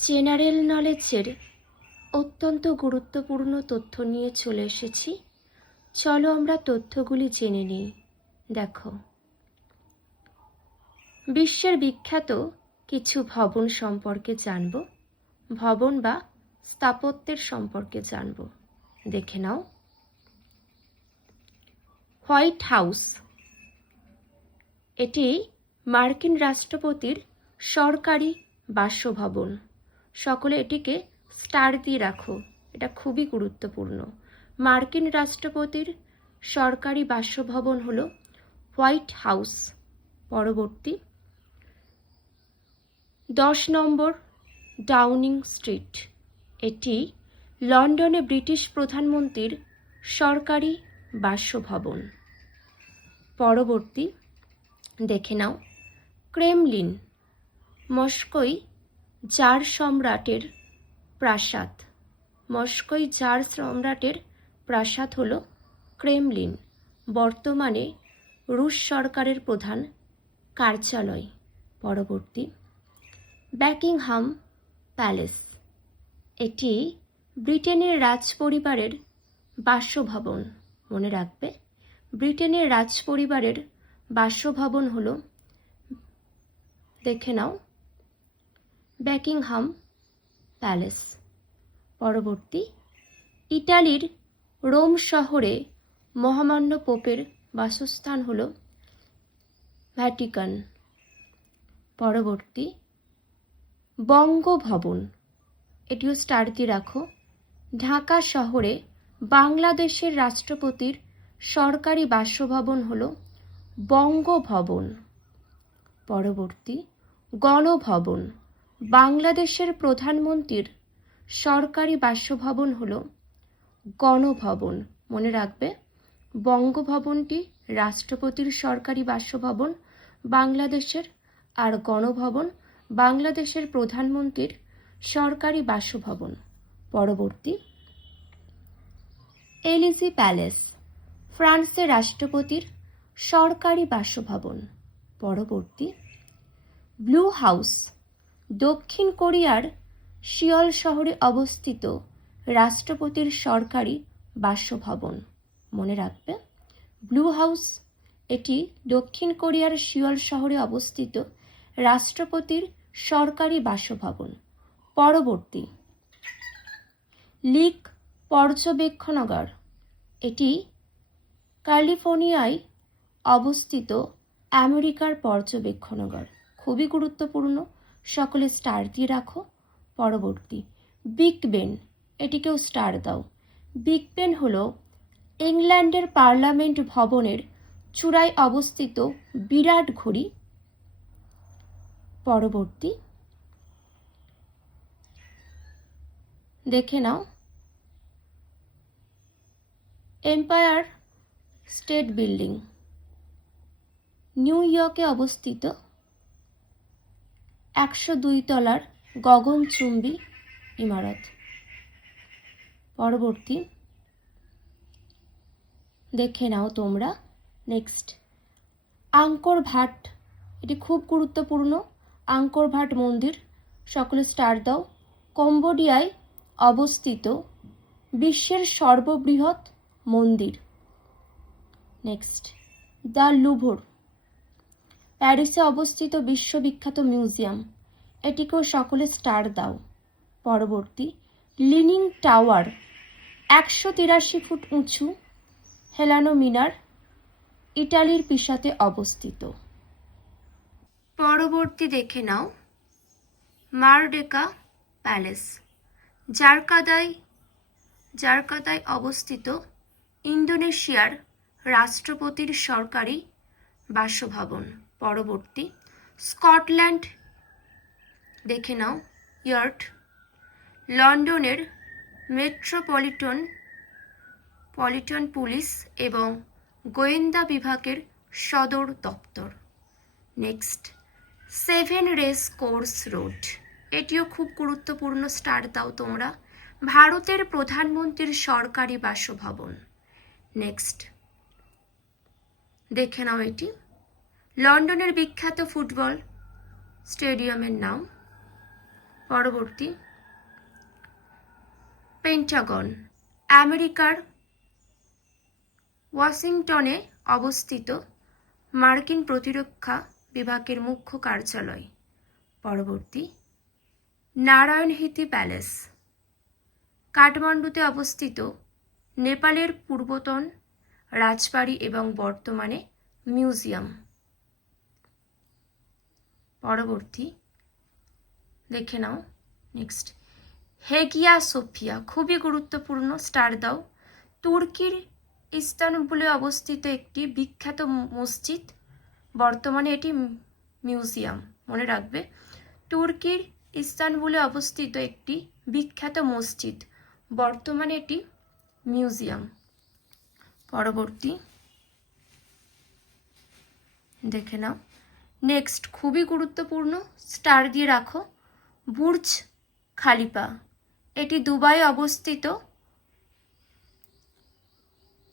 General নলেজের অত্যন্ত গুরুত্বপূর্ণ তথ্য নিয়ে চলে এসেছি। চলো আমরা তথ্যগুলি জেনে নিই। দেখো, বিশ্বের বিখ্যাত কিছু ভবন সম্পর্কে জানব, ভবন বা স্থাপত্যের সম্পর্কে জানব। দেখে নাও। হোয়াইট হাউস, এটি মার্কিন রাষ্ট্রপতির সরকারি বাসভবন। সকলে এটিকে স্টার দিয়ে রাখো, এটা খুবই গুরুত্বপূর্ণ। মার্কিন রাষ্ট্রপতির সরকারি বাসভবন হলো হোয়াইট হাউস। পরবর্তী 10 নম্বর ডাউনিং স্ট্রিট, এটি লন্ডনে ব্রিটিশ প্রধানমন্ত্রীর সরকারি বাসভবন। পরবর্তী দেখে নাও, ক্রেমলিন, মস্কোয় জার সম্রাটের প্রাসাদ। মস্কোয় জার সম্রাটের প্রাসাদ হল ক্রেমলিন, বর্তমানে রুশ সরকারের প্রধান কার্যালয়। পরবর্তী বাকিংহাম প্যালেস, এটি ব্রিটেনের রাজপরিবারের বাসভবন। মনে রাখবে, ব্রিটেনের রাজপরিবারের বাসভবন হল, দেখে নাও, বাকিংহাম প্যালেস। পরবর্তী ইটালির রোম শহরে মহামান্য পোপের বাসস্থান হল ভ্যাটিকান। পরবর্তী বঙ্গভবন, এটিও স্টার দিয়ে রাখো। ঢাকা শহরে বাংলাদেশের রাষ্ট্রপতির সরকারি বাসভবন হল বঙ্গভবন। পরবর্তী গণভবন, বাংলাদেশের প্রধানমন্ত্রীর সরকারি বাসভবন হল গণভবন। মনে রাখবে, বঙ্গভবনটি রাষ্ট্রপতির সরকারি বাসভবন বাংলাদেশের, আর গণভবন বাংলাদেশের প্রধানমন্ত্রীর সরকারি বাসভবন। পরবর্তী এলিজি প্যালেস, ফ্রান্সের রাষ্ট্রপতির সরকারি বাসভবন। পরবর্তী ব্লু হাউস, দক্ষিণ কোরিয়ার সিওল শহরে অবস্থিত রাষ্ট্রপতির সরকারি বাসভবন। মনে রাখবে, ব্লু হাউস, এটি দক্ষিণ কোরিয়ার সিওল শহরে অবস্থিত রাষ্ট্রপতির সরকারি বাসভবন। পরবর্তী লিক পর্যবেক্ষণাগার, এটি ক্যালিফোর্নিয়ায় অবস্থিত আমেরিকার পর্যবেক্ষণাগার। খুবই গুরুত্বপূর্ণ, সকলে স্টার দিয়ে রাখো। পরবর্তী বিগ বেন, এটিকেও স্টার দাও। বিগ বেন হল ইংল্যান্ডের পার্লামেন্ট ভবনের চূড়ায় অবস্থিত বিরাট ঘড়ি। পরবর্তী দেখে নাও, এম্পায়ার স্টেট বিল্ডিং, নিউ ইয়র্কে অবস্থিত 102 তলার গগনচুম্বী ইমারত। পরবর্তী দেখে নাও তোমরা। নেক্সট আঙ্কর ভাট, এটি খুব গুরুত্বপূর্ণ। আঙ্কর ভাট মন্দির, সকলে স্টার দাও। কম্বোডিয়ায় অবস্থিত বিশ্বের সর্ববৃহৎ মন্দির। নেক্সট দ্য লুভর, প্যারিসে অবস্থিত বিশ্ববিখ্যাত মিউজিয়াম, এটিকেও সকলে স্টার দাও। পরবর্তী লিনিং টাওয়ার, 183 ফুট উঁচু হেলানো মিনার, ইটালির পিসাতে অবস্থিত। পরবর্তী দেখে নাও, মারডেকা প্যালেস, জাকার্তায় অবস্থিত ইন্দোনেশিয়ার রাষ্ট্রপতির সরকারি বাসভবন। পরবর্তী স্কটল্যান্ড দেখে নাও, ইয়ার্ড, লন্ডনের মেট্রোপলিটন পুলিশ এবং গোয়েন্দা বিভাগের সদর দপ্তর। নেক্সট 7 রেস কোর্স রোড, এটিও খুব গুরুত্বপূর্ণ, স্টার দাও তোমরা। ভারতের প্রধানমন্ত্রীর সরকারি বাসভবন। নেক্সট দেখে নাও, এটি লন্ডনের বিখ্যাত ফুটবল স্টেডিয়ামের নাম। পরবর্তী, পেন্টাগন আমেরিকার ওয়াশিংটনে অবস্থিত মার্কিন প্রতিরক্ষা বিভাগের মুখ্য কার্যালয়। পরবর্তী, নারায়ণহিতি প্যালেস কাঠমান্ডুতে অবস্থিত নেপালের পূর্বতন রাজবাড়ি এবং বর্তমানে মিউজিয়াম। পরবর্তী দেখে নাও। নেক্সট, হেগিয়া সোফিয়া খুবই গুরুত্বপূর্ণ, স্টার দাও। তুর্কির ইস্তানবুলে অবস্থিত একটি বিখ্যাত মসজিদ, বর্তমানে এটি মিউজিয়াম। মনে রাখবে, তুর্কির ইস্তানবুলে অবস্থিত একটি বিখ্যাত মসজিদ, বর্তমানে এটি মিউজিয়াম। পরবর্তী দেখে নাও। নেক্সট, খুবই গুরুত্বপূর্ণ, স্টার দিয়ে রাখো, বুর্জ খালিফা এটি দুবাই অবস্থিত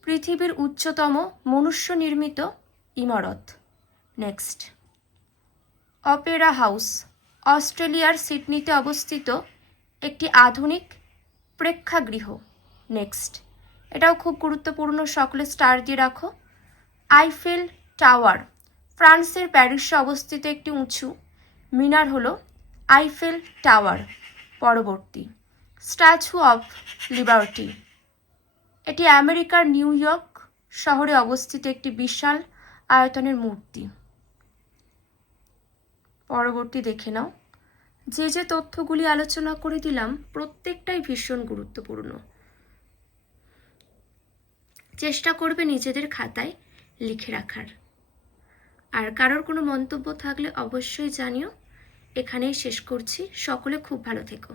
পৃথিবীর উচ্চতম মনুষ্য নির্মিত ইমারত। নেক্সট, অপেরা হাউস অস্ট্রেলিয়ার সিডনিতে অবস্থিত একটি আধুনিক প্রেক্ষাগৃহ। নেক্সট, এটাও খুব গুরুত্বপূর্ণ, সকলে স্টার দিয়ে রাখো। আইফেল টাওয়ার ফ্রান্সের প্যারিসে অবস্থিত একটি উঁচু মিনার হলো আইফেল টাওয়ার। পরবর্তী, স্ট্যাচু অফ লিবার্টি এটি আমেরিকার নিউ ইয়র্ক শহরে অবস্থিত একটি বিশাল আয়তনের মূর্তি। পরবর্তী দেখে নাও। যে যে তথ্যগুলি আলোচনা করে দিলাম প্রত্যেকটাই ভীষণ গুরুত্বপূর্ণ, চেষ্টা করবে নিজেদের খাতায় লিখে রাখার। আর কারোর কোনো মন্তব্য থাকলে অবশ্যই জানিও। এখানেই শেষ করছি, সকলে খুব ভালো থেকো।